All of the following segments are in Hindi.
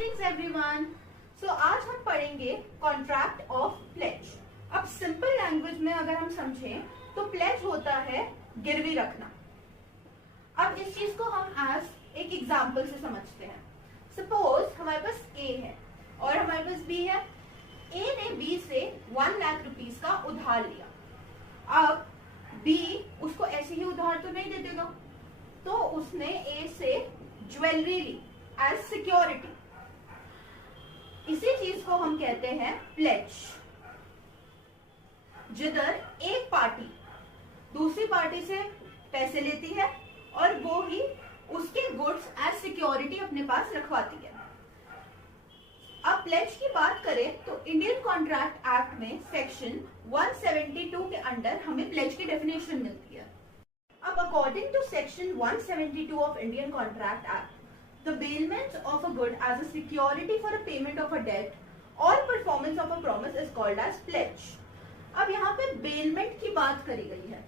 Greetings everyone. सो आज हम पढ़ेंगे कॉन्ट्रैक्ट ऑफ प्लेज। अब सिंपल लैंग्वेज में अगर हम समझें तो प्लेज होता है गिरवी रखना। अब इस चीज को हम एज एक एग्जाम्पल से समझते हैं। सपोज हमारे पास ए है और हमारे पास बी है। ए ने बी से 1 लाख रुपीस का उधार लिया। अब बी उसको ऐसे ही उधार तो नहीं दे देगा, तो उसने ए से ज्वेलरी ली एज सिक्योरिटी। इसी चीज को हम कहते हैं प्लेज। जिधर एक पार्टी दूसरी पार्टी से पैसे लेती है और वो ही उसके गुड्स एज सिक्योरिटी अपने पास रखवाती है। अब प्लेज की बात करें तो इंडियन कॉन्ट्रैक्ट एक्ट में सेक्शन 172 के अंडर हमें प्लेज की डेफिनेशन मिलती है। अब according to section 172 of Indian contract act, the bailment of a good as a security for a payment of a debt or performance of a promise is called as pledge। अब यहाँ पे बेलमेंट की बात करी गई है।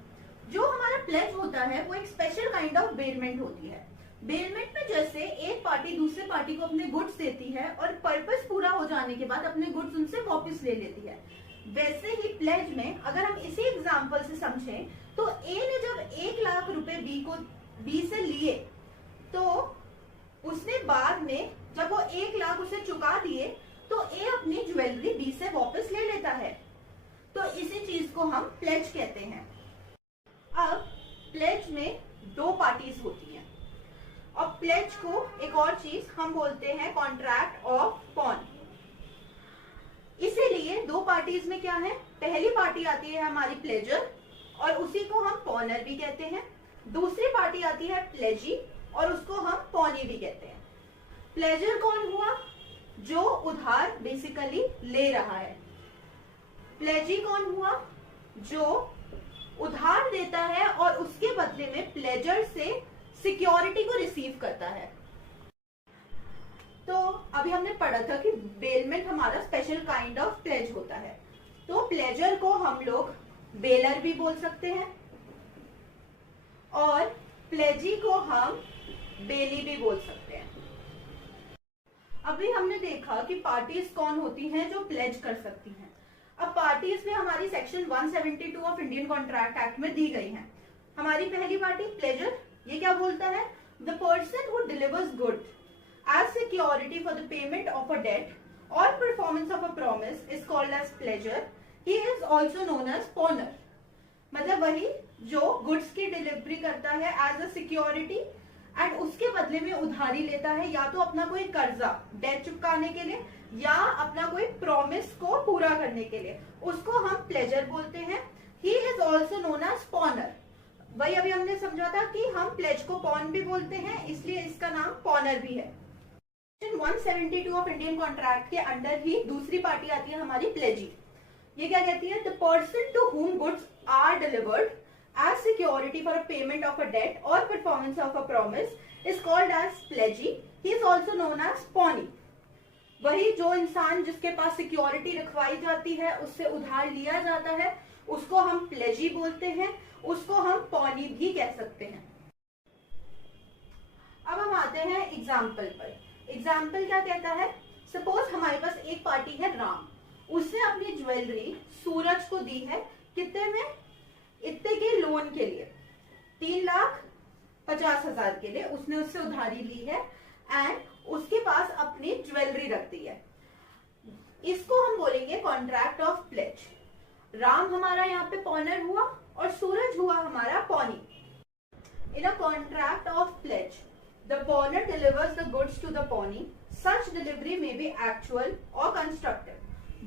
जो हमारा प्लेज होता है वो एक स्पेशल काइंड ऑफ बेलमेंट होती है। बेलमेंट में जैसे एक पार्टी दूसरे पार्टी को अपने गुड्स देती है और पर्पस पूरा हो जाने के बाद अपने गुड्स उनसे वापस ले लेती है, वैसे ही प्लेज में अगर हम इसी एग्जाम्पल से समझें तो ए ने जब 1 लाख रुपए बी से लिए तो उसने बाद में जब वो 1 लाख उसे चुका दिए तो ए अपनी ज्वेलरी बी से वापस ले लेता है। तो इसी चीज को हम प्लेज कहते हैं। अब प्लेज में 2 पार्टीज होती हैं और प्लेज को एक और चीज हम बोलते हैं कॉन्ट्रैक्ट ऑफ पॉन। इसीलिए 2 पार्टीज में क्या है, पहली पार्टी आती है हमारी प्लेजर और उसी को हम पॉनर भी कहते हैं। दूसरी पार्टी आती है प्लेजी और उसको हम पॉनी भी कहते हैं। प्लेजर कौन हुआ? जो उधार बेसिकली ले रहा है। प्लेजी कौन हुआ? जो उधार देता है और उसके बदले में प्लेजर से सिक्योरिटी को रिसीव करता है। तो अभी हमने पढ़ा था कि बेलमेंट हमारा स्पेशल काइंड ऑफ प्लेज होता है। तो प्लेजर को हम लोग बेलर भी बोल सकते हैं और प्लेजी को हम बेली भी बोल सकते हैं। अभी हमने देखा कि पार्टीज कौन होती हैं जो प्लेज कर सकती हैं। अब पार्टीज में हमारी section 172 of Indian contract act में दी गई हैं। हमारी पहली पार्टी प्लेजर, ये क्या बोलता है? The person who delivers good as security for the payment of a debt और performance of a promise is called as pledger. He is also known as pawner. मतलब वही जो गुड्स की डिलीवरी करता है एज अ सिक्योरिटी एंड उसके बदले में उधारी लेता है, या तो अपना कोई कर्जा डेट चुकाने के लिए या अपना कोई प्रॉमिस को पूरा करने के लिए, उसको हम प्लेजर बोलते हैं। He is also known as pawnor. वही अभी हमने समझा था कि हम प्लेज को पॉन भी बोलते हैं, इसलिए इसका नाम पॉनर भी है। 172 ऑफ इंडियन कॉन्ट्रैक्ट के अंडर ही दूसरी पार्टी आती है हमारी प्लेजी। ये क्या कहती है? The person to whom goods are delivered as security for a payment of a debt or performance of a promise is called as pledgee. He is also known as pawnee। वही जो इंसान जिसके पास सिक्योरिटी रखवाई जाती है, उससे उधार लिया जाता है, उसको हम प्लेजी बोलते हैं, उसको हम पॉनी भी कह सकते हैं। अब हम आते हैं एग्जाम्पल पर। एग्जाम्पल क्या कहता है? सपोज हमारे पास एक पार्टी है राम, उसने अपनी ज्वेलरी सूरज को दी है। कितने में? इतने के लोन के लिए 3,50,000 के लिए उसने उससे उधारी ली है एंड उसके पास अपनी ज्वेलरी रख दी है। इसको हम बोलेंगे कॉन्ट्रैक्ट ऑफ प्लेज। राम हमारा यहाँ पे पॉनर हुआ और सूरज हुआ हमारा pawnee. In a contract of pledge the pawnor delivers the goods to the pawnee. Such delivery may be actual और कंस्ट्रक्टिव।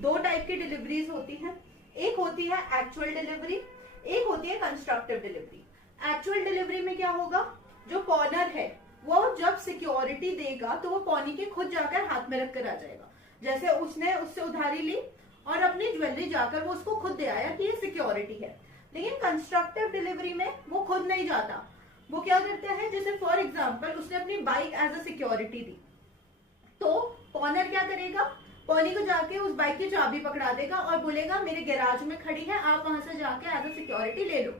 2 टाइप की डिलीवरीज होती हैं। एक होती है एक्चुअल डिलीवरी, एक होती है कंस्ट्रक्टिव डिलीवरी। एक्चुअल डिलीवरी में क्या होगा? जो पॉनर है वो जब सिक्योरिटी देगा तो वो पॉनी के खुद जाकर हाथ में रखकर आ जाएगा। जैसे उसने उससे उधारी ली और अपनी ज्वेलरी जाकर वो उसको खुद दे आया कि ये सिक्योरिटी है। लेकिन कंस्ट्रक्टिव डिलीवरी में वो खुद नहीं जाता। वो क्या करता है? जैसे फॉर एग्जाम्पल उसने अपनी बाइक एज अ सिक्योरिटी दी, तो पॉनर क्या करेगा? पॉनी को जाके उस बाइक की चाबी पकड़ा देगा और बोलेगा मेरे गैराज में खड़ी है, आप वहां से जाके एज अ सिक्योरिटी ले लो।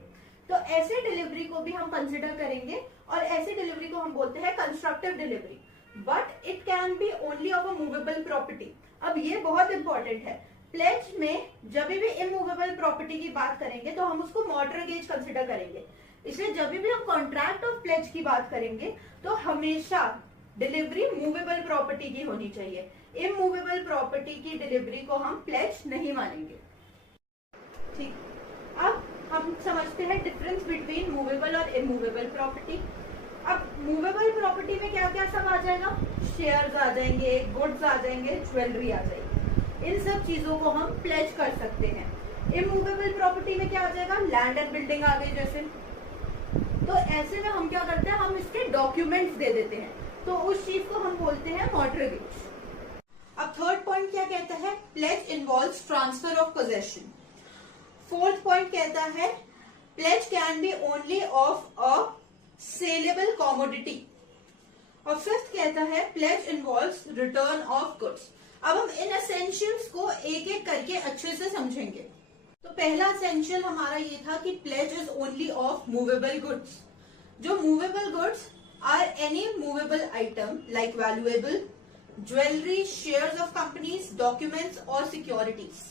तो ऐसे डिलीवरी को भी हम कंसिडर करेंगे और ऐसी डिलीवरी को हम बोलते हैं constructive delivery. But it can be only of a movable property. अब ये बहुत इंपॉर्टेंट है, प्लेज में जब भी इमूवेबल प्रॉपर्टी की बात करेंगे तो हम उसको मॉर्टगेज कंसिडर करेंगे। इसलिए जब भी हम कॉन्ट्रैक्ट ऑफ प्लेज की बात करेंगे तो हमेशा डिलीवरी मूवेबल प्रॉपर्टी की होनी चाहिए। इमूवेबल प्रॉपर्टी की डिलीवरी को हम प्लेज नहीं मानेंगे। ठीक, अब हम समझते हैं डिफरेंस बिटवीन मूवेबल और इमूवेबल प्रॉपर्टी। अब मूवेबल प्रॉपर्टी में क्या क्या सब आ जाएगा, शेयर्स आ जाएंगे, गुड्स आ जाएंगे, ज्वेलरी आ जाएगी। इन सब चीजों को हम प्लेज कर सकते हैं। इमूवेबल प्रॉपर्टी में क्या आ जाएगा, लैंड एंड बिल्डिंग आ गई जैसे। तो ऐसे में हम क्या करते हैं, हम इसके डॉक्यूमेंट्स दे देते हैं, तो उस चीज को हम बोलते हैं मॉर्टगेज। अब थर्ड पॉइंट क्या कहता है, pledge involves transfer of possession. Fourth point कहता है pledge can be only of a saleable commodity. और फिफ्थ कहता है pledge involves return of goods. अब हम इन एसेंशियल्स को एक एक करके अच्छे से समझेंगे। तो पहला एसेंशियल हमारा ये था कि pledge is only of movable goods. जो movable goods are any movable item like valuable, jewellery, shares of companies, documents और सिक्योरिटीज।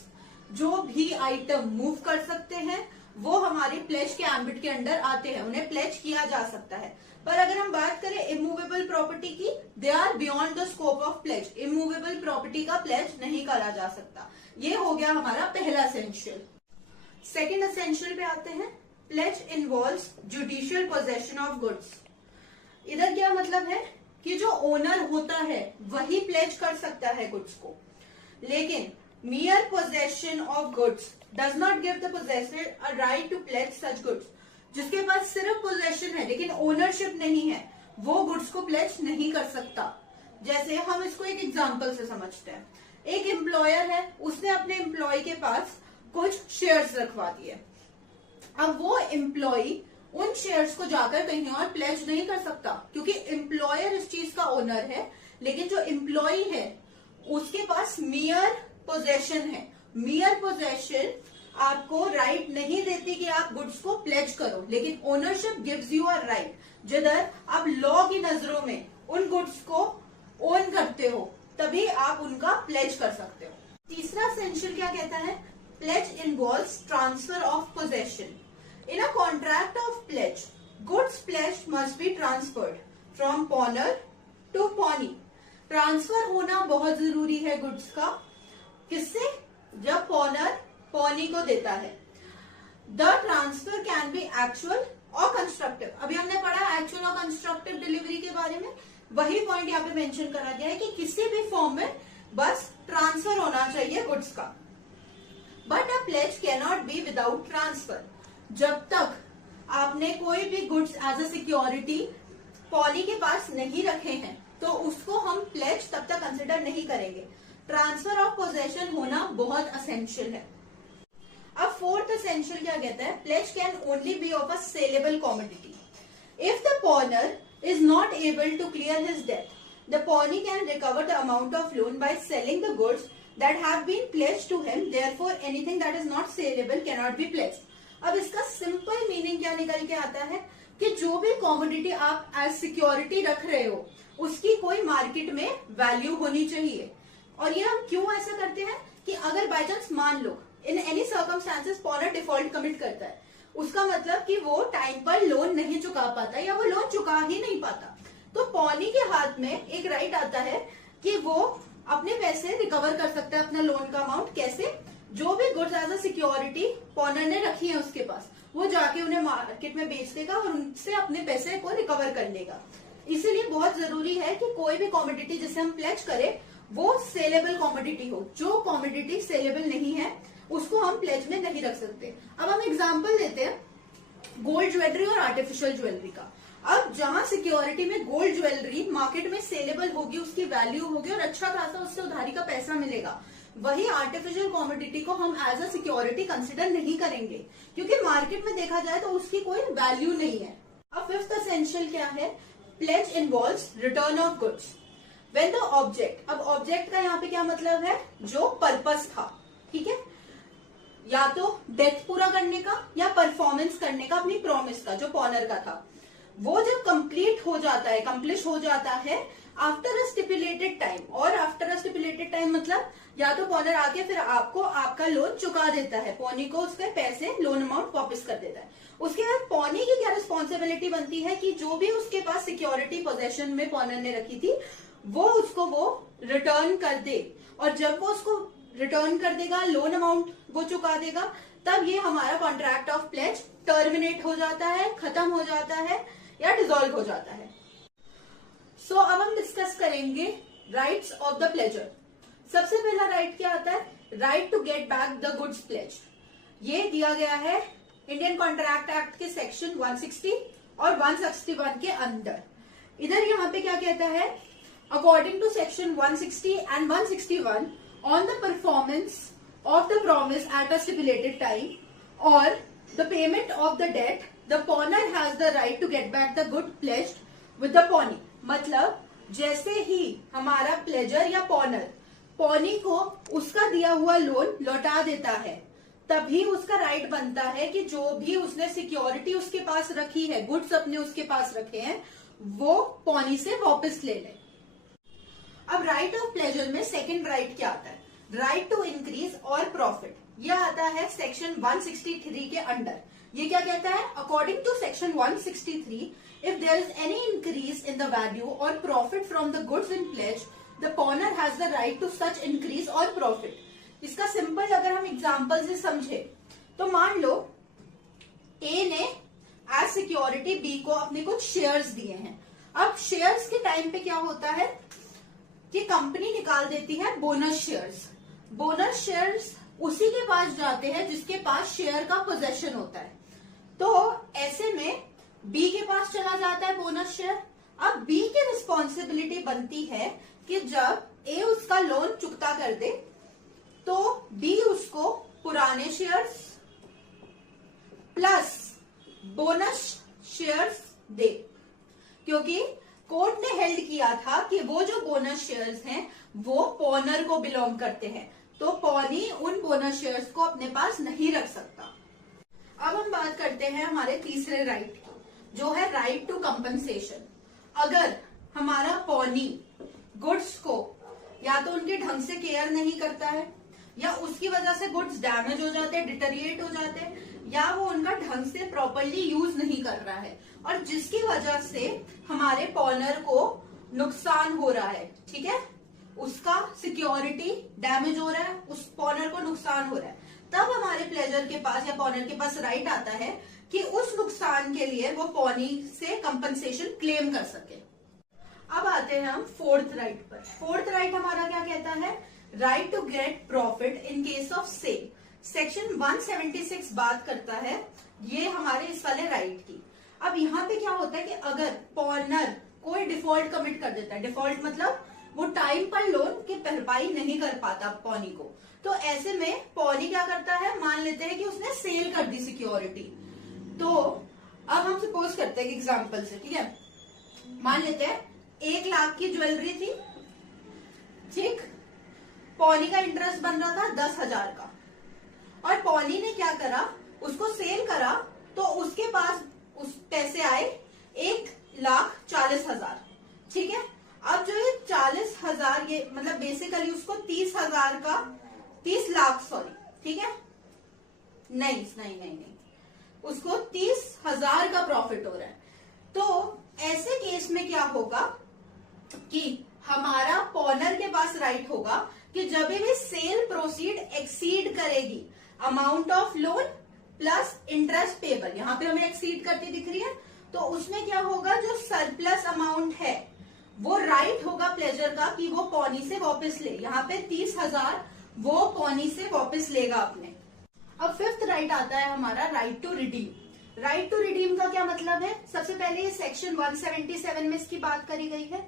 जो भी आइटम मूव कर सकते हैं वो हमारी प्लेज के एम्बिट के अंडर आते हैं, उन्हें प्लेज किया जा सकता है। पर अगर हम बात करें इमूवेबल प्रॉपर्टी की, they are beyond the scope of pledge. Immovable property का प्लेज नहीं करा जा सकता। ये हो गया हमारा पहला एसेंशियल। सेकेंड एसेंशियल पे आते हैं, pledge involves judicial possession of goods. इधर क्या मतलब है कि जो ओनर होता है वही प्लेज कर सकता है गुड्स को, लेकिन mere possession of goods does not give the possessor a right to pledge such goods। जिसके पास सिर्फ पोजेशन है लेकिन ओनरशिप नहीं है, वो गुड्स को प्लेज नहीं कर सकता। जैसे हम इसको एक एग्जांपल से समझते हैं। एक एम्प्लॉयर है, उसने अपने एम्प्लॉय के पास कुछ शेयर्स रखवा दिए। अब वो एम्प्लॉय उन शेयर्स को जाकर कहीं और प्लेज नहीं कर सकता, क्योंकि एम्प्लॉयर इस चीज का ओनर है, लेकिन जो एम्प्लॉय है उसके पास मियर पोजेशन है। मियर पोजेशन आपको राइट नहीं देती कि आप गुड्स को प्लेज करो, लेकिन ownership gives you a right, जिधर आप लॉ की नजरों में उन गुड्स को ओन करते हो तभी आप उनका प्लेज कर सकते हो। तीसरा एसेंशियल क्या कहता है, pledge involves transfer of possession. In a contract of pledge, goods pledge must be transferred from pawnor to pawnee. Transfer होना बहुत जरूरी है गुड्स का। किससे, जब पॉनर पॉनी को देता है। The transfer can be actual और कंस्ट्रक्टिव। अभी हमने पढ़ा एक्चुअल और कंस्ट्रक्टिव डिलीवरी के बारे में, वही पॉइंट यहाँ पे मेंशन करा गया है कि किसी भी फॉर्म में बस ट्रांसफर होना चाहिए गुड्स का। But a pledge can not be without transfer. जब तक आपने कोई भी goods as a security pawnee के पास नहीं रखे हैं तो उसको हम प्लेज तब तक कंसिडर नहीं करेंगे। ट्रांसफर ऑफ पोजेशन होना बहुत असेंशियल है। अब फोर्थ एसेंशियल क्या कहता है, pledge can only be of a saleable commodity. If the pawnor is not able to clear his debt, the pawnee can recover the amount of loan by selling the goods that have been pledged to him, therefore anything that is not saleable can not be pledged. अब इसका सिंपल मीनिंग क्या निकल के आता है कि जो भी कॉमोडिटी आप एज सिक्योरिटी रख रहे हो उसकी कोई मार्केट में वैल्यू होनी चाहिए। और ये हम क्यों ऐसा करते हैं कि अगर बाय चांस मान लो in any circumstances pawner default commit करता है, उसका मतलब कि वो टाइम पर लोन नहीं चुका पाता या वो लोन चुका ही नहीं पाता, तो पॉनी के हाथ में एक राइट आता है कि वो अपने पैसे रिकवर कर सकता है, अपना लोन का अमाउंट। कैसे, जो भी goods as a security pawnor ने रखी है उसके पास, वो जाके उन्हें मार्केट में बेच देगा और उनसे अपने पैसे को रिकवर कर लेगा। इसीलिए बहुत जरूरी है कि कोई भी कॉमोडिटी जिसे हम प्लेज करें वो सेलेबल कॉमोडिटी हो। जो कॉमोडिटी सेलेबल नहीं है उसको हम प्लेज में नहीं रख सकते। अब हम एग्जांपल लेते हैं गोल्ड ज्वेलरी और आर्टिफिशियल ज्वेलरी का। अब जहां सिक्योरिटी में गोल्ड ज्वेलरी मार्केट में सेलेबल होगी, उसकी वैल्यू होगी और अच्छा खासा उससे उधारी का पैसा मिलेगा, वही आर्टिफिशियल कॉमोडिटी को हम एज अ सिक्योरिटी कंसिडर नहीं करेंगे, क्योंकि मार्केट में देखा जाए तो उसकी कोई वैल्यू नहीं है। अब फिफ्थ एसेंशियल क्या है, pledge involves return of goods when the object. अब ऑब्जेक्ट का यहाँ पे क्या मतलब है, जो पर्पस था, ठीक है, या तो डेथ पूरा करने का या परफॉर्मेंस करने का अपनी प्रॉमिस का, जो पॉनर का था, वो जब कंप्लीट हो जाता है, कंप्लीट हो जाता है आफ्टर अ स्टिपुलेटेड टाइम, और आफ्टर अ स्टिपुलेटेड टाइम मतलब या तो पॉनर आके फिर आपको आपका लोन चुका देता है, पॉनी को उसके पैसे लोन अमाउंट वापस कर देता है। उसके बाद पॉनी की क्या रिस्पॉन्सिबिलिटी बनती है कि जो भी उसके पास सिक्योरिटी पोजेशन में पॉनर ने रखी थी वो उसको वो रिटर्न कर दे, और जब वो उसको रिटर्न कर देगा, लोन अमाउंट वो चुका देगा, तब ये हमारा कॉन्ट्रैक्ट ऑफ प्लेज टर्मिनेट हो जाता है, खत्म हो जाता है या डिसॉल्व हो जाता है। सो अब हम डिस्कस करेंगे राइट्स ऑफ द प्लेजर। सबसे पहला राइट क्या आता है? Right to get back the goods pledge. ये दिया गया है इंडियन कॉन्ट्रैक्ट एक्ट के सेक्शन 160 और 161 के अंदर। इधर यहाँ पे क्या कहता है? According to section 160 and 161 on the performance of the promise at a stipulated time or the payment of the debt, the pawnee has the right to get back the good pledged with the pawnee। मतलब जैसे ही हमारा प्लेजर या पॉनर पॉनी को उसका दिया हुआ लोन लौटा देता है, तभी उसका राइट बनता है कि जो भी उसने सिक्योरिटी उसके पास रखी है, गुड्स अपने उसके पास रखे हैं, वो पॉनी से वापस ले ले। अब राइट ऑफ प्लेजर में सेकंड राइट क्या आता है? राइट टू इंक्रीज और प्रॉफिट। यह आता है सेक्शन 163 के अंडर। ये क्या कहता है? According to section 163 if there is any increase in the value और profit from the goods in pledge, the पॉनर has the right to such increase और प्रॉफिट। इसका सिंपल अगर हम एग्जाम्पल से समझे तो मान लो ए ने एज सिक्योरिटी बी को अपने कुछ शेयर्स दिए हैं। अब शेयर्स के टाइम पे क्या होता है कि कंपनी निकाल देती है बोनस शेयर्स। बोनस शेयर्स उसी के पास जाते हैं जिसके पास शेयर का पोजेशन होता है। तो ऐसे में बी के पास चला जाता है बोनस शेयर। अब बी की रिस्पॉन्सिबिलिटी बनती है कि जब ए उसका लोन चुकता कर दे तो बी उसको पुराने शेयर्स प्लस बोनस शेयर्स दे, क्योंकि कोर्ट ने हेल्ड किया था कि वो जो बोनस शेयर्स हैं वो पॉनर को बिलोंग करते हैं, तो पॉनी उन बोनस शेयर्स को अपने पास नहीं रख सकता। अब हम बात करते हैं हमारे तीसरे राइट की, जो है राइट टू कंपनसेशन। अगर हमारा पॉनी गुड्स को या तो उनके ढंग से केयर नहीं करता है, या उसकी वजह से गुड्स डैमेज हो जाते हैं, डिटेरिएट हो जाते हैं, या वो उनका ढंग से प्रॉपरली यूज नहीं कर रहा है, और जिसकी वजह से हमारे पॉनर को नुकसान हो रहा है, ठीक है, उसका सिक्योरिटी डैमेज हो रहा है, उस पॉनर को नुकसान हो रहा है, तब हमारे प्लेजर के पास या पॉनर के पास राइट आता है कि उस नुकसान के लिए वो पॉनी से कंपनसेशन क्लेम कर सके। अब आते हैं हम फोर्थ राइट पर। फोर्थ राइट हमारा क्या कहता है? Right to get profit in case of sale. Section 176 बात करता है ये हमारे इस वाले राइट की। अब यहाँ पे क्या होता है कि अगर पॉनर कोई डिफॉल्ट कमिट कर देता है, डिफॉल्ट मतलब वो टाइम पर लोन की भरपाई नहीं कर पाता पॉनी को, तो ऐसे में पॉनी क्या करता है? मान लेते हैं कि उसने सेल कर दी सिक्योरिटी। तो अब हम सपोज करते हैं एग्जाम्पल से, ठीक है, मान लेते हैं 1 लाख की ज्वेलरी थी, ठीक, पॉनी का इंटरेस्ट बन रहा था 10,000 का, और पॉनी ने क्या करा? उसको सेल करा, तो उसके पास उस पैसे आए 1,40,000, ठीक है। अब जो ये 40,000 ये मतलब बेसिकली उसको 30,000 का 30 लाख सॉरी, ठीक है, नहीं, उसको 30,000 का प्रॉफिट हो रहा है। तो ऐसे केस में क्या होगा कि हमारा पॉनर के पास राइट होगा कि जब भी सेल प्रोसीड एक्सीड करेगी amount of loan plus interest payable, यहाँ पे हमें एक्सीड करती दिख रही है, तो उसमें क्या होगा? जो सरप्लस अमाउंट है वो राइट होगा प्लेजर का कि वो पॉनी से वापस ले। यहाँ पे 30,000 वो पॉनी से वापस लेगा अपने। अब फिफ्थ राइट आता है हमारा right to redeem. Right to redeem का क्या मतलब है? सबसे पहले ये सेक्शन 177 में इसकी बात करी गई है।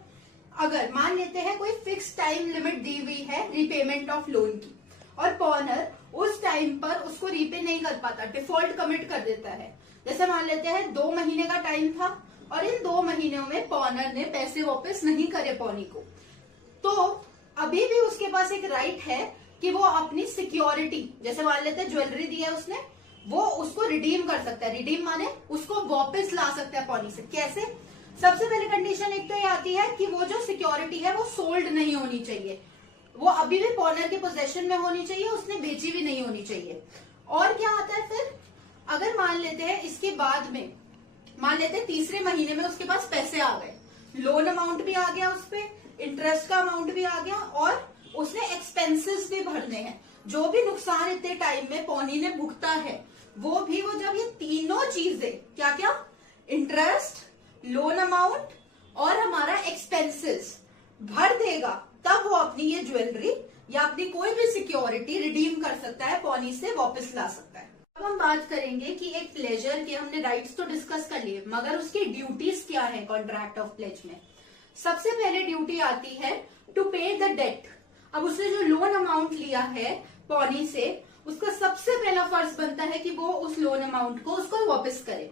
अगर मान लेते हैं कोई फिक्स टाइम लिमिट दी हुई है रिपेमेंट ऑफ लोन की, और पॉनर उस टाइम पर उसको रीपे नहीं कर पाता, डिफॉल्ट कमिट कर देता है। जैसे मान लेते हैं 2 महीने का टाइम था और इन 2 महीनों में पॉनर ने पैसे वापस नहीं करे पॉनी को, तो अभी भी उसके पास एक राइट है कि वो अपनी सिक्योरिटी, जैसे मान लेते हैं ज्वेलरी दी है उसने, वो उसको रिडीम कर सकता है। रिडीम माने उसको वापस ला सकता है पॉनी से। कैसे? सबसे पहले कंडीशन एक तो ये आती है कि वो जो सिक्योरिटी है वो सोल्ड नहीं होनी चाहिए, वो अभी भी पॉनर के पोजेशन में होनी चाहिए, उसने बेची भी नहीं होनी चाहिए। और क्या आता है फिर? अगर मान लेते हैं इसके बाद में, मान लेते हैं तीसरे महीने में उसके पास पैसे आ गए, लोन अमाउंट भी आ गया, उस पे इंटरेस्ट का अमाउंट भी आ गया, और उसने एक्सपेंसेस भी भरने हैं, जो भी नुकसान इतने टाइम में पॉनी ने भुगता है वो भी, वो जब ये तीनों चीजें, क्या क्या, इंटरेस्ट, लोन अमाउंट और हमारा एक्सपेंसेस भर देगा, तब वो अपनी ये ज्वेलरी या अपनी कोई भी सिक्योरिटी रिडीम कर सकता है, पॉनी से वापस ला सकता है। अब हम बात करेंगे कि एक प्लेजर के, हमने राइट्स तो डिस्कस कर लिए, मगर उसकी ड्यूटीज क्या है कॉन्ट्रैक्ट ऑफ प्लेज में। सबसे पहले ड्यूटी आती है टू पे द डेट। अब उसने जो लोन अमाउंट लिया है पॉनी से, उसका सबसे पहला फर्ज बनता है कि वो उस लोन अमाउंट को उसको वापस करे।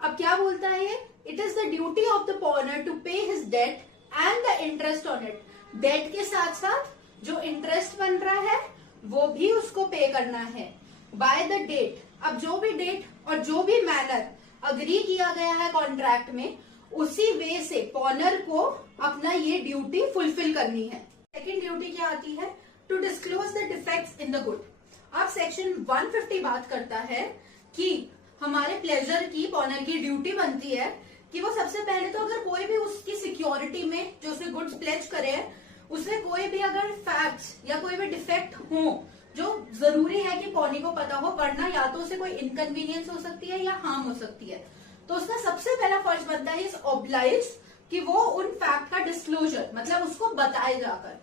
अब क्या बोलता है ये? It is the duty of the pawner to pay his debt and the interest on it. Debt के साथ साथ जो इंटरेस्ट बन रहा है वो भी उसको पे करना है बाय द डेट। अब जो भी डेट और जो भी मैनर अग्री किया गया है कॉन्ट्रैक्ट में, उसी वे से पॉनर को अपना ये ड्यूटी फुलफिल करनी है। सेकेंड ड्यूटी क्या आती है? To disclose the defects in the good. अब सेक्शन 150 बात करता है कि हमारे प्लेजर की, पॉनर की ड्यूटी बनती है कि वो सबसे पहले तो अगर कोई भी उसकी सिक्योरिटी में जो उसे गुड्स प्लेज करे है, उसमें कोई भी अगर फैक्ट्स या कोई भी डिफेक्ट हो जो जरूरी है कि पॉनी को पता हो, वरना या तो उसे कोई इनकन्वीनियंस हो सकती है या हार्म हो सकती है, तो उसका सबसे पहला फर्ज बनता है इज ऑब्लाइज कि वो उन फैक्ट का डिस्क्लोजर, मतलब उसको बताए जाकर।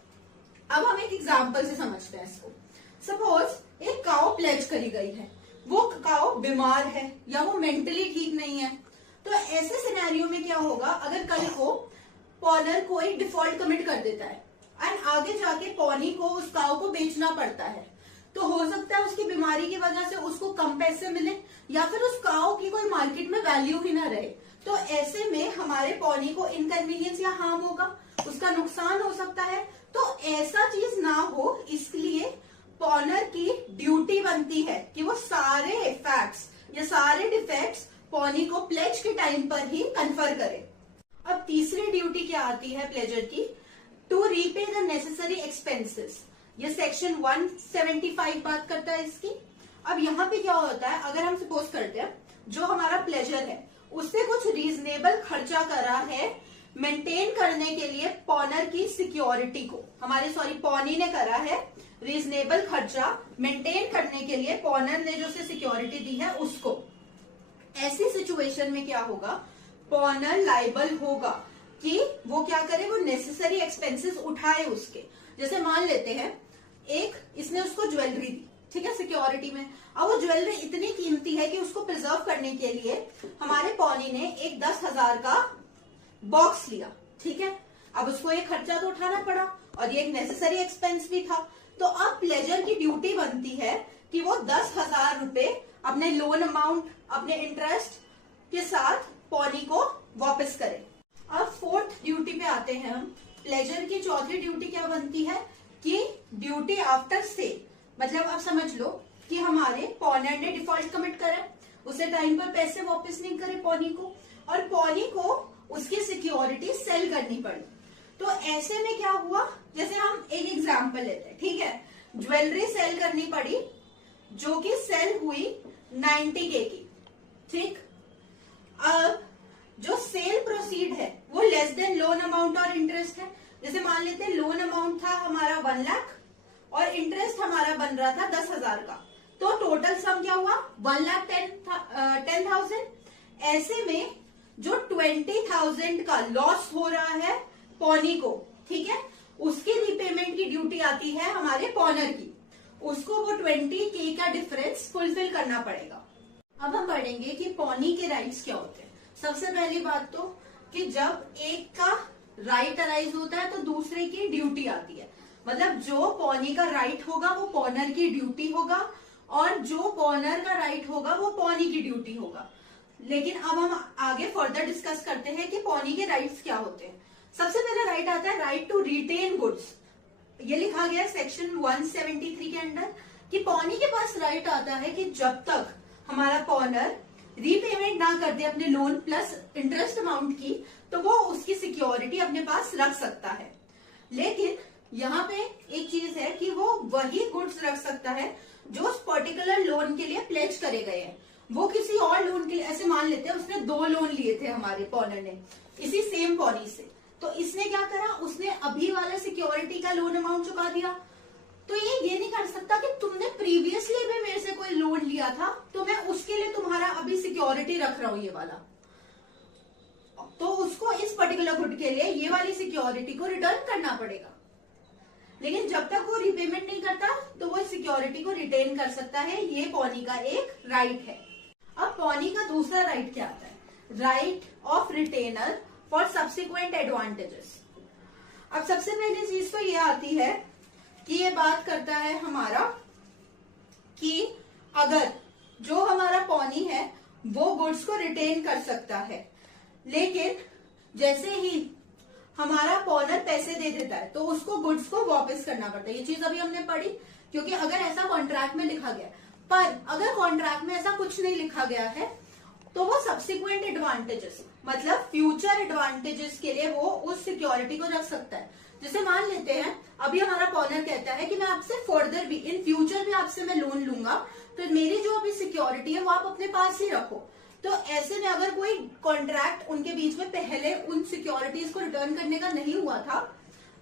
अब हम एक एग्जांपल से समझते हैं इसको। सपोज एक काऊ प्लेज करी गई है, वो काऊ बीमार है या वो मेंटली ठीक नहीं है, तो ऐसे सिनेरियो में क्या होगा? अगर कल को पॉनर कोई डिफॉल्ट कमिट कर देता है एंड आगे जाके पॉनी को उस काऊ को बेचना पड़ता है, तो हो सकता है उसकी बीमारी की वजह से उसको कम पैसे मिले या फिर उस काऊ की कोई मार्केट में वैल्यू ही ना रहे। तो ऐसे में हमारे पॉनी को इनकन्वीनियंस या हार्म होगा, उसका नुकसान हो सकता है। तो ऐसा चीज ना हो, इसलिए पॉनर की ड्यूटी बनती है कि वो सारे फैक्ट्स या सारे डिफेक्ट्स पॉनी को प्लेज के टाइम पर ही कन्फर करे। अब तीसरी ड्यूटी क्या आती है प्लेजर की? To repay the necessary expenses. ये सेक्शन 175 बात करता है इसकी। अब यहाँ पे क्या होता है? अगर हम सपोज करते हैं जो हमारा प्लेजर है उससे कुछ रीजनेबल खर्चा करा है मेंटेन करने के लिए पॉनर की सिक्योरिटी को, पॉनी ने करा है रीजनेबल खर्चा मेंटेन करने के लिए पॉनर ने जो उसे सिक्योरिटी दी है उसको। ऐसी सिचुएशन में क्या होगा? पॉनर लाइबल होगा कि वो क्या करे, वो नेसेसरी एक्सपेंसेस उठाए उसके। जैसे मान लेते हैं एक इसने उसको ज्वेलरी दी, ठीक है, सिक्योरिटी में। अब वो ज्वेलरी इतनी कीमती है कि उसको प्रिजर्व करने के लिए हमारे पॉनी ने एक 10,000 का बॉक्स लिया, ठीक है। अब उसको एक खर्चा तो उठाना पड़ा और ये एक नेसेसरी एक्सपेंस भी था। तो अब प्लेजर की ड्यूटी बनती है कि वो 10,000 रुपए अपने लोन अमाउंट, अपने इंटरेस्ट के साथ पॉनी को वापस करे। अब फोर्थ ड्यूटी पे आते हैं हम। प्लेजर की चौथी ड्यूटी क्या बनती है कि ड्यूटी आफ्टर सेल, मतलब अब समझ लो कि हमारे पॉनर ने डिफॉल्ट कमिट करा, उसे टाइम पर पैसे वापस नहीं करे पॉनी को, और पॉनी को उसकी सिक्योरिटी सेल करनी पड़ी। तो ऐसे में क्या हुआ? जैसे हम एक एग्जांपल लेते हैं, ठीक है, ज्वेलरी सेल करनी पड़ी जो कि सेल हुई 90K की, ठीक। अब जो सेल प्रोसीड है वो लेस देन लोन अमाउंट और इंटरेस्ट है। जैसे मान लेते हैं लोन अमाउंट था हमारा 1 लाख और इंटरेस्ट हमारा बन रहा था 10,000 का, तो टोटल सम क्या हुआ? 1,10,000। ऐसे में जो 20,000 का लॉस हो रहा है पॉनी को, ठीक है, उसकी रीपेमेंट की ड्यूटी आती है हमारे पॉनर की। उसको वो 20K का डिफरेंस फुलफिल करना पड़ेगा। अब हम पढ़ेंगे कि पॉनी के राइट्स क्या होते हैं। सबसे पहली बात तो कि जब एक का राइट अराइज होता है तो दूसरे की ड्यूटी आती है। मतलब जो पॉनी का राइट होगा वो पॉनर की ड्यूटी होगा और जो पॉनर का राइट होगा वो पॉनी की ड्यूटी होगा। लेकिन अब हम आगे फर्दर डिस्कस करते हैं कि पॉनी के राइट्स क्या होते हैं। सबसे पहला राइट आता है राइट टू रिटेन गुड्स। ये लिखा गया है सेक्शन 173 के अंदर कि पॉनी के पास राइट आता है कि जब तक हमारा पॉनर रीपेमेंट ना कर दे अपने लोन प्लस इंटरेस्ट अमाउंट की, तो वो उसकी सिक्योरिटी अपने पास रख सकता है। लेकिन यहाँ पे एक चीज है कि वो वही गुड्स रख सकता है जो उस पर्टिकुलर लोन के लिए प्लेज करे गए हैं। वो किसी और लोन के लिए, ऐसे मान लेते हैं उसने 2 लोन लिए थे हमारे पॉनर ने इसी सेम पॉनी से, तो इसने क्या करा, उसने अभी वाला सिक्योरिटी का लोन अमाउंट चुका दिया। तो ये नहीं कर सकता कि तुमने प्रीवियसली भी मेरे से कोई लोन लिया था तो मैं उसके लिए तुम्हारा अभी सिक्योरिटी रख रहा हूं ये वाला, तो उसको इस पर्टिकुलर गुड के लिए ये वाली सिक्योरिटी को रिटर्न करना पड़ेगा। लेकिन जब तक वो रिपेमेंट नहीं करता तो वो सिक्योरिटी को रिटेन कर सकता है। ये पॉनी का एक राइट है। अब पॉनी का दूसरा राइट क्या आता है, right of retainer for subsequent advantages. अब सबसे पहली चीज तो ये आती है कि ये बात करता है हमारा कि अगर जो हमारा पॉनी है वो गुड्स को रिटेन कर सकता है, लेकिन जैसे ही हमारा पॉनर पैसे दे देता है तो उसको गुड्स को वापस करना पड़ता है। ये चीज अभी हमने पढ़ी, क्योंकि अगर ऐसा कॉन्ट्रैक्ट में लिखा गया, पर अगर कॉन्ट्रैक्ट में ऐसा कुछ नहीं लिखा गया है तो वो सब्सिक्वेंट एडवांटेजेस मतलब फ्यूचर एडवांटेजेस के लिए वो उस सिक्योरिटी को रख सकता है। जैसे मान लेते हैं अभी हमारा पॉनर कहता है कि मैं आपसे फर्दर भी इन फ्यूचर भी आपसे मैं लोन लूंगा, तो मेरी जो अभी सिक्योरिटी है वो आप अपने पास ही रखो। तो ऐसे में अगर कोई कॉन्ट्रैक्ट उनके बीच में पहले उन सिक्योरिटीज को रिटर्न करने का नहीं हुआ था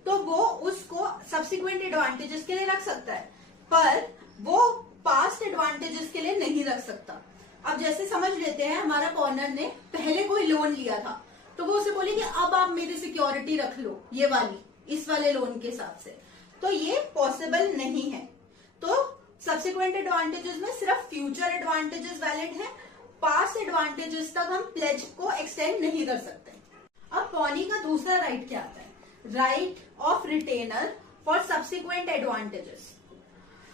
तो वो उसको सब्सिक्वेंट एडवांटेजेस के लिए रख सकता है, पर वो पास्ट एडवांटेजेस के लिए नहीं रख सकता। अब जैसे समझ लेते हैं हमारा पॉनर ने पहले कोई लोन लिया था तो वो उसे बोले कि अब आप मेरी सिक्योरिटी रख लो ये वाली, इस वाले लोन के हिसाब से, तो ये पॉसिबल नहीं है। तो सब्सिक्वेंट एडवांटेजेस में सिर्फ फ्यूचर एडवांटेजेस वैलिड है, पास्ट एडवांटेजेस तक हम प्लेज को एक्सटेंड नहीं कर सकते। अब पॉनी का दूसरा राइट क्या आता है, right of retainer for subsequent advantages.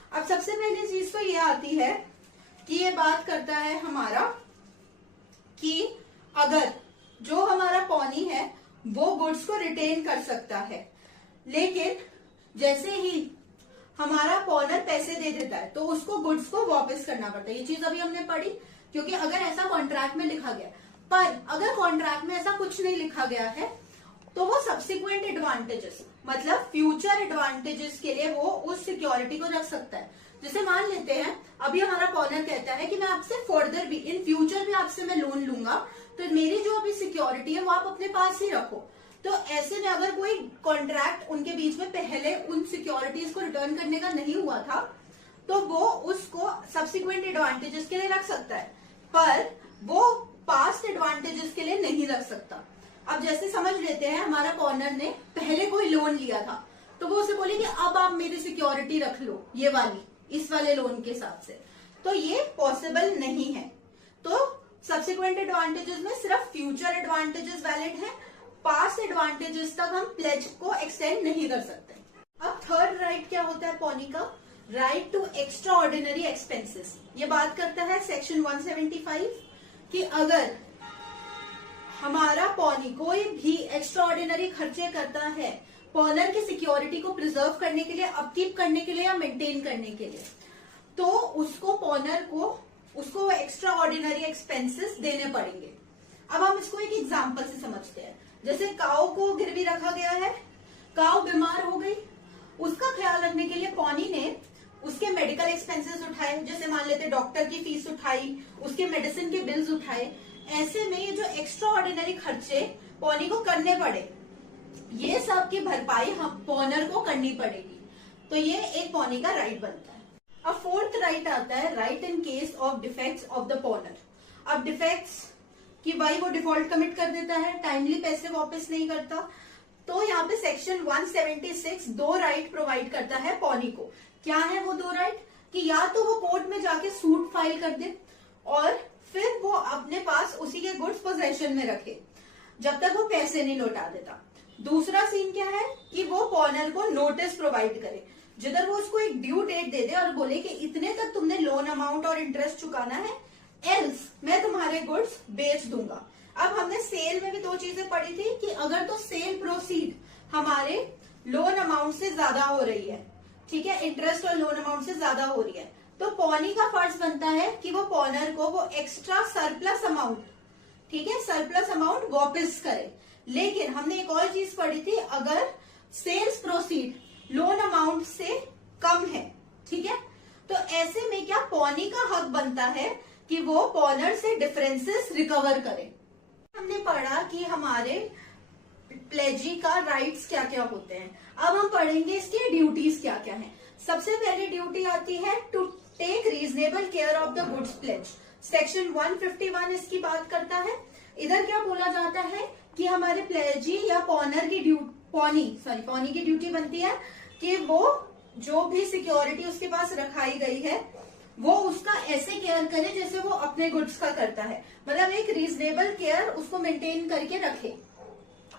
अब सबसे पहली चीज तो ये आती है कि ये बात करता है हमारा कि अगर जो हमारा पॉनी है वो गुड्स को रिटेन कर सकता है, लेकिन जैसे ही हमारा पॉनर पैसे दे देता है तो उसको गुड्स को वापस करना पड़ता है। ये चीज अभी हमने पढ़ी, क्योंकि अगर ऐसा कॉन्ट्रैक्ट में लिखा गया, पर अगर कॉन्ट्रैक्ट में ऐसा कुछ नहीं लिखा गया है तो वो सब्सिक्वेंट एडवांटेजेस मतलब फ्यूचर एडवांटेजेस के लिए वो उस सिक्योरिटी को रख सकता है। जैसे मान लेते हैं अभी हमारा पॉनर कहता है कि मैं आपसे फर्दर भी इन फ्यूचर भी आपसे मैं लोन लूंगा, तो मेरी जो अभी सिक्योरिटी है वो आप अपने पास ही रखो। तो ऐसे में अगर कोई कॉन्ट्रैक्ट उनके बीच में पहले उन सिक्योरिटीज को रिटर्न करने का नहीं हुआ था तो वो उसको सब्सिक्वेंट एडवांटेजेस के लिए रख सकता है, पर वो पास्ट एडवांटेजेस के लिए नहीं रख सकता। अब जैसे समझ लेते हैं हमारा पॉनर ने पहले कोई लोन लिया था तो वो उसे बोले कि अब आप मेरी सिक्योरिटी रख लो ये वाली, इस वाले लोन के हिसाब से, तो ये पॉसिबल नहीं है। तो सब्सिक्वेंट एडवांटेजेस में सिर्फ फ्यूचर एडवांटेजेस वैलिड है, पास्ट एडवांटेजेस तक हम प्लेज को एक्सटेंड नहीं कर सकते। अब थर्ड राइट क्या होता है पॉनी का, right to extraordinary expenses. ये बात करता है सेक्शन 175 कि अगर हमारा पॉनी कोई भी एक्स्ट्रा ऑर्डिनरी खर्चे करता है पॉनर की सिक्योरिटी को प्रिजर्व करने के लिए, अपकीप करने के लिए या मेंटेन करने के लिए, तो उसको पॉनर को उसको एक्स्ट्रा ऑर्डिनरी एक्सपेंसेस देने पड़ेंगे। अब हम इसको एक एग्जांपल से समझते हैं। जैसे काऊ को गिरवी रखा गया है, काऊ बीमार हो गई, उसका ख्याल रखने के लिए पॉनी ने उसके मेडिकल एक्सपेंसेस उठाए, जैसे मान लेते डॉक्टर की फीस उठाई, उसके मेडिसिन के बिल्स उठाए। ऐसे में ये जो एक्स्ट्रा ऑर्डिनरी खर्चे पॉनी को करने पड़े, ये सब की भरपाई हम पॉनर को करनी पड़ेगी। तो ये एक पॉनी का राइट बनता है। अब फोर्थ राइट आता है right in case of defects of the पॉनर। अब डिफेक्ट्स कि भाई वो डिफॉल्ट कमिट कर देता है, टाइमली पैसे वापस नहीं करता, तो यहाँ पे सेक्शन 176 दो राइट प्रोवाइड करता है पॉनी को। क्या है वो दो राइट, कि या तो वो कोर्ट में जाके सूट फाइल कर दे और फिर वो अपने पास उसी के गुड्स पोजेशन में रखे जब तक वो पैसे नहीं लौटा देता। दूसरा सीन क्या है कि वो पॉनर को नोटिस प्रोवाइड करे, जिधर वो उसको एक ड्यू डेट दे दे और बोले कि इतने तक तुमने लोन अमाउंट और इंटरेस्ट चुकाना है, एल्स मैं तुम्हारे गुड्स बेच दूंगा। अब हमने सेल में भी दो चीजें पढ़ी थी कि अगर तो सेल प्रोसीड हमारे लोन अमाउंट से ज्यादा हो रही है, ठीक है, इंटरेस्ट और लोन अमाउंट से ज्यादा हो रही है, तो पॉनी का फर्ज बनता है कि वो पॉनर को वो एक्स्ट्रा सरप्लस अमाउंट, ठीक है, सरप्लस अमाउंट वापस करे। लेकिन हमने एक और चीज पढ़ी थी, अगर सेल्स प्रोसीड लोन अमाउंट से कम है, ठीक है, तो ऐसे में क्या पॉनी का हक बनता है कि वो पॉनर से डिफरेंसेस रिकवर करे। हमने पढ़ा कि हमारे प्लेजी का राइट्स क्या क्या होते हैं। अब हम पढ़ेंगे इसकी ड्यूटीज क्या क्या हैं। सबसे पहली ड्यूटी आती है to take reasonable care of the goods pledge. Section 151 इसकी बात करता है। इधर क्या बोला जाता है कि हमारे प्लेजी या पॉनर की पॉनी की ड्यूटी बनती है कि वो जो भी सिक्योरिटी उसके पास रखाई गई है वो उसका ऐसे केयर करे जैसे वो अपने गुड्स का करता है, मतलब एक रीजनेबल केयर उसको मेंटेन करके रखे।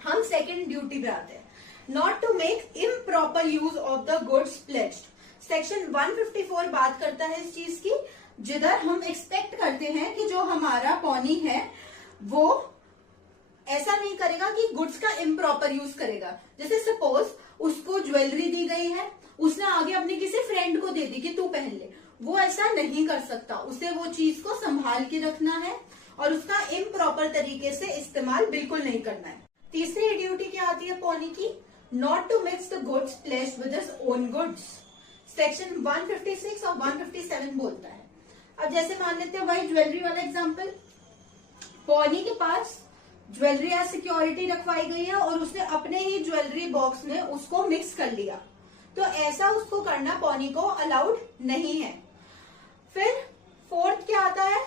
हम सेकंड ड्यूटी पे आते हैं, not to make improper use of the goods pledged. Section 154 बात करता है इस चीज की, जिधर हम एक्सपेक्ट करते हैं कि जो हमारा पॉनी है वो ऐसा नहीं करेगा कि गुड्स का इम्प्रॉपर यूज करेगा। जैसे सपोज उसको ज्वेलरी दी गई है, उसने आगे अपने किसी फ्रेंड को दे दी कि तू पहन ले, वो ऐसा नहीं कर सकता। उसे वो चीज को संभाल के रखना है और उसका इम्प्रॉपर तरीके से इस्तेमाल बिल्कुल नहीं करना है। तीसरी ड्यूटी क्या आती है पॉनी की, not to mix the goods placed with his own goods. Section 156 और 157 बोलता है। अब जैसे मान लेते हैं वही ज्वेलरी वाला एग्जाम्पल, पॉनी के पास ज्वेलरी एज सिक्योरिटी रखवाई गई है और उसने अपने ही ज्वेलरी बॉक्स में उसको मिक्स कर लिया, तो ऐसा उसको करना पॉनी को अलाउड नहीं है। फिर फोर्थ क्या आता है,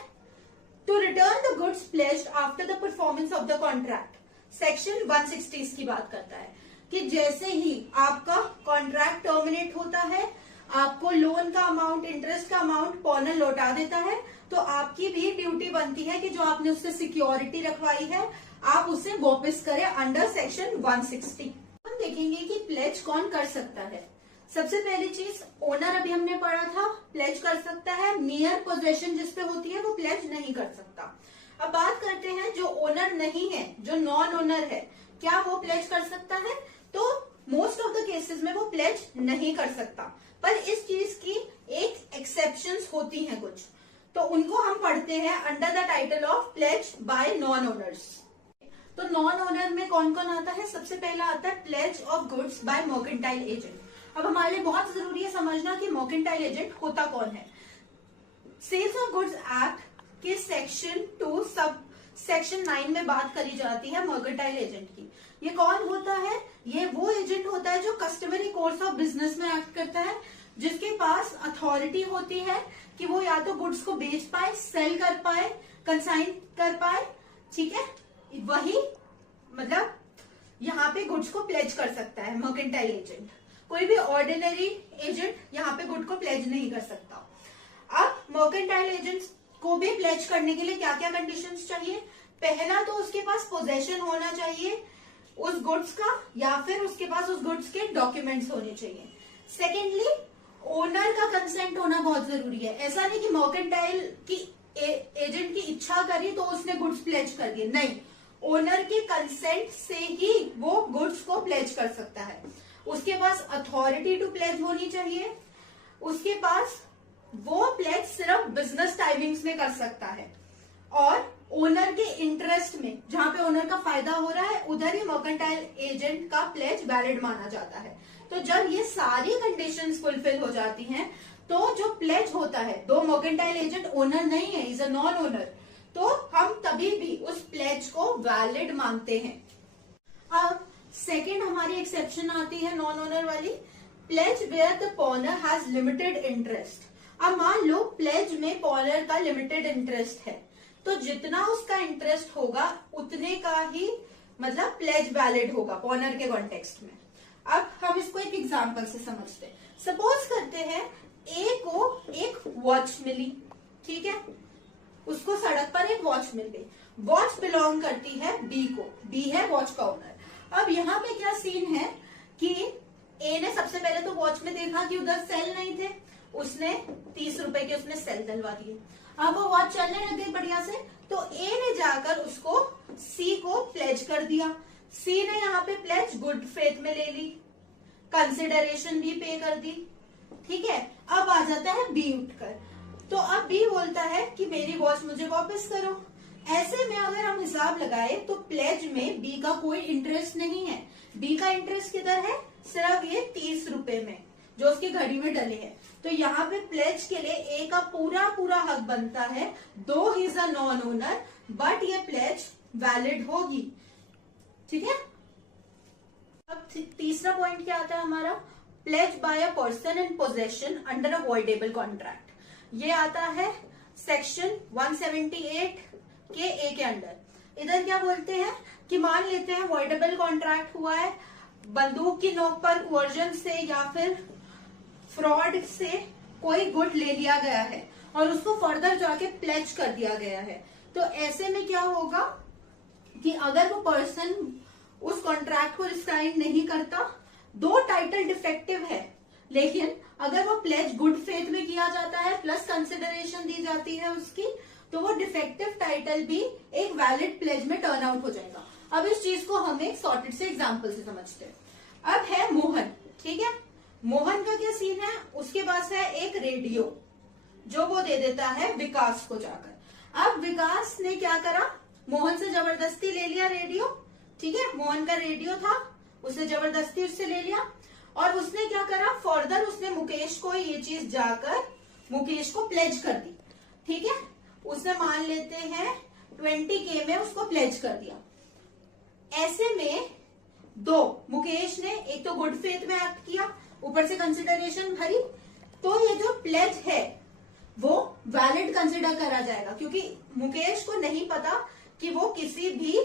to return the goods pledged after the performance of the contract. Section 160 की बात करता है कि जैसे ही आपका कॉन्ट्रैक्ट टर्मिनेट होता है, आपको लोन का अमाउंट, इंटरेस्ट का अमाउंट पॉनर लौटा देता है, तो आपकी भी ड्यूटी बनती है कि जो आपने उससे सिक्योरिटी रखवाई है आप उसे वापस करें अंडर सेक्शन 160। हम देखेंगे कि प्लेज कौन कर सकता है। सबसे पहली चीज, ओनर अभी हमने पढ़ा था प्लेज कर सकता है, मियर पोजेशन जिसपे होती है वो प्लेज नहीं कर सकता। अब बात करते हैं जो ओनर नहीं है, जो नॉन ओनर है, क्या वो प्लेज कर सकता है? तो मोस्ट ऑफ द केसेस में वो प्लेज नहीं कर सकता, पर इस चीज की एक एक्सेप्शंस होती हैं कुछ, तो उनको हम पढ़ते हैं under the title of pledge by non owners. तो नॉन ओनर में कौन कौन आता है? सबसे पहला आता है pledge of goods by mercantile agent. अब हमारे लिए बहुत जरूरी है समझना कि मर्केंटाइल एजेंट होता कौन है। सेल्स ऑफ गुड्स एक्ट के सेक्शन 2 सब सेक्शन 9 में बात करी जाती है मर्केंटाइल एजेंट की। ये कौन होता है? ये वो एजेंट होता है जो कस्टमरी कोर्स ऑफ बिजनेस में एक्ट करता है, जिसके पास अथॉरिटी होती है कि वो या तो गुड्स को बेच पाए, सेल कर पाए, कंसाइन कर पाए, ठीक है, वही मतलब यहाँ पे गुड्स को प्लेज कर सकता है मर्केंटाइल एजेंट। कोई भी ऑर्डिनरी एजेंट यहाँ पे गुड को प्लेज नहीं कर सकता। अब मर्केंटाइल एजेंट्स को भी प्लेज करने के लिए क्या क्या कंडीशंस चाहिए? पहला तो उसके पास पोजेशन होना चाहिए उस गुड्स का, या फिर उसके पास उस गुड्स के डॉक्यूमेंट्स होने चाहिए। सेकेंडली, ओनर का कंसेंट होना बहुत जरूरी है। ऐसा नहीं कि मर्केंटाइल की एजेंट की इच्छा करी तो उसने गुड्स प्लेज कर दिए, नहीं, ओनर के कंसेंट से ही वो गुड्स को प्लेज कर सकता है। उसके पास अथॉरिटी टू प्लेज होनी चाहिए, उसके पास वो प्लेज सिर्फ बिजनेस टाइमिंग्स में कर सकता है, और ओनर के इंटरेस्ट में, जहां पे ओनर का फायदा हो रहा है उधर ही मर्केंटाइल एजेंट का प्लेज वैलिड माना जाता है। तो जब ये सारी कंडीशंस फुलफिल हो जाती हैं तो जो प्लेज होता है, दो मर्केंटाइल एजेंट ओनर नहीं है, इज अ नॉन ओनर, तो हम तभी भी उस प्लेज को वैलिड मानते हैं। अब सेकेंड हमारी एक्सेप्शन आती है नॉन ओनर वाली, pledge where the पॉनर has limited interest. अब मान लो प्लेज में पॉनर का लिमिटेड इंटरेस्ट है, तो जितना उसका इंटरेस्ट होगा उतने का ही मतलब प्लेज वैलिड होगा पॉनर के कॉन्टेक्स्ट में। अब हम इसको एक एग्जांपल से समझते हैं। सपोज करते हैं ए को एक वॉच मिली, ठीक है, उसको सड़क पर एक वॉच मिल गई। वॉच बिलोंग करती है बी को, बी है वॉच का ओनर। अब यहाँ पे क्या सीन है कि ए ने सबसे पहले तो वॉच में देखा कि उधर सेल नहीं थे, उसने 30 रुपए के उसने सेल डलवा दिए। अब वो वॉच चलने लग गई बढ़िया से, तो ए ने जाकर उसको सी को प्लेज कर दिया। सी ने यहाँ पे प्लेज गुड फेथ में ले ली, कंसिडरेशन भी पे कर दी, ठीक है। अब आ जाता है बी उठकर, तो अब बी बोलता है कि मेरी वॉच मुझे वापस करो। ऐसे में अगर हम हिसाब लगाए तो प्लेज में बी का कोई इंटरेस्ट नहीं है। बी का इंटरेस्ट किधर है, सिर्फ ये 30 रुपए में जो उसकी घड़ी में डले हैं। तो यहाँ पे प्लेज के लिए ए का पूरा पूरा हक बनता है, though he is a non owner, but ये प्लेज वैलिड होगी। ठीक है। अब तीसरा पॉइंट क्या आता है हमारा, pledge by a person in possession under a voidable contract. ये आता है सेक्शन 178 के ए के अंडर। इधर क्या बोलते हैं कि मान लेते हैं वॉइडेबल कॉन्ट्रैक्ट हुआ है, बंदूक की नोक पर कोर्जन से या फिर फ्रॉड से कोई गुड ले लिया गया है और उसको फर्दर जाके प्लेज कर दिया गया है। तो ऐसे में क्या होगा कि अगर वो पर्सन उस कॉन्ट्रैक्ट को रिसाइन नहीं करता, दो टाइटल डिफेक्टिव है, लेकिन अगर वो प्लेज गुड फेथ में किया जाता है प्लस कंसिडरेशन दी जाती है उसकी, तो वो डिफेक्टिव टाइटल भी एक वैलिड प्लेज में टर्न आउट हो जाएगा। अब इस चीज को हम एक सॉर्टेड से एग्जांपल से समझते हैं। अब है मोहन, ठीक है। मोहन का क्या सीन है, उसके पास है एक रेडियो जो वो दे देता है विकास को जाकर। अब विकास ने क्या करा, मोहन से जबरदस्ती ले लिया रेडियो, ठीक है। मोहन का रेडियो था, उसने जबरदस्ती उससे ले लिया और उसने क्या करा, फर्दर उसने मुकेश को ये चीज जाकर मुकेश को प्लेज कर दी, ठीक है। उसने मान लेते हैं 20K में उसको प्लेज कर दिया। ऐसे में दो, मुकेश ने एक तो गुड फेथ में एक्ट किया, ऊपर से कंसिडरेशन भरी, तो ये जो प्लेज है वो वैलिड कंसिडर करा जाएगा, क्योंकि मुकेश को नहीं पता कि वो किसी भी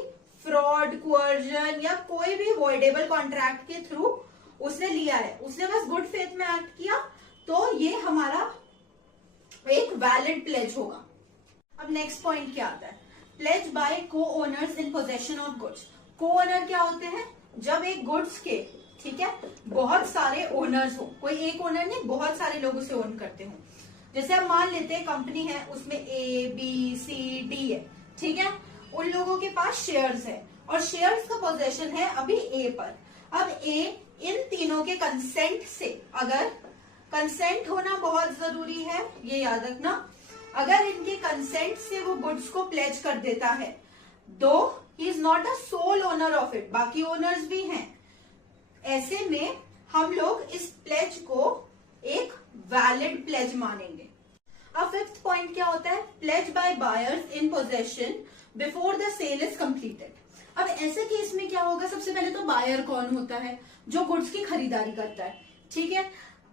फ्रॉड, कोर्जन या कोई भी वॉइडेबल कॉन्ट्रैक्ट के थ्रू उसने लिया है, उसने बस गुड फेथ में एक्ट किया, तो ये हमारा एक वैलिड प्लेज होगा। अब नेक्स्ट पॉइंट क्या आता है, प्लेज बाय को owners in possession of goods. को ओनर क्या होते हैं, जब एक गुड्स के, ठीक है, बहुत सारे ओनर्स हो, कोई एक ओनर नहीं, बहुत सारे लोग उसे ओन करते हो। जैसे अब मान लेते हैं कंपनी है, उसमें ए बी सी डी है, ठीक है। उन लोगों के पास शेयर्स है और शेयर्स का पोजेशन है अभी ए पर। अब ए इन तीनों के कंसेंट से, अगर कंसेंट होना बहुत जरूरी है, ये याद रखना, अगर इनके कंसेंट से वो गुड्स को प्लेज कर देता है, though he is not a sole owner of it, बाकी ओनर्स भी हैं, ऐसे में हम लोग इस प्लेज को एक वैलिड प्लेज मानेंगे। अब फिफ्थ पॉइंट क्या होता है, pledge by buyers in possession before the sale is completed. अब ऐसे केस में क्या होगा, सबसे पहले तो बायर कौन होता है, जो गुड्स की खरीदारी करता है, ठीक है।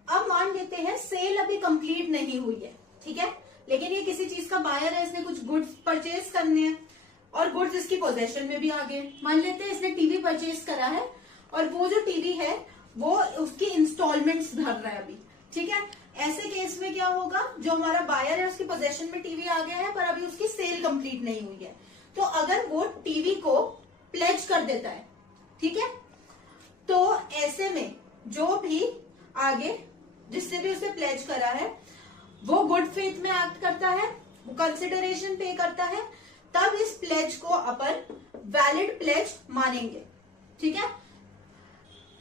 अब मान लेते हैं सेल अभी कंप्लीट नहीं हुई है, ठीक है, लेकिन ये किसी चीज का बायर है, इसने कुछ गुड्स परचेज करने हैं और गुड्स इसकी पोजेशन में भी आ गए। मान लेते हैं इसने टीवी परचेज करा है और वो जो टीवी है वो उसकी इंस्टॉलमेंट्स भर रहा है अभी, ठीक है। ऐसे केस में क्या होगा, जो हमारा बायर है उसकी पोजेशन में टीवी आ गया है पर अभी उसकी सेल कंप्लीट नहीं हुई है, तो अगर वो टीवी को प्लेज कर देता है, ठीक है, तो ऐसे में जो भी आगे जिससे भी उसे प्लेज करा है वो गुड फेथ में एक्ट करता है, वो कंसिडरेशन पे करता है, तब इस प्लेज को अपन वैलिड प्लेज मानेंगे, ठीक है।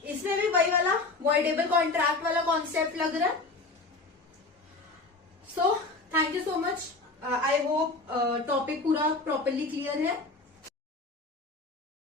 इसमें भी वही वाला वॉइडेबल कॉन्ट्रैक्ट वाला कॉन्सेप्ट लग रहा है। So thank you so much, I hope topic पूरा प्रॉपरली क्लियर है।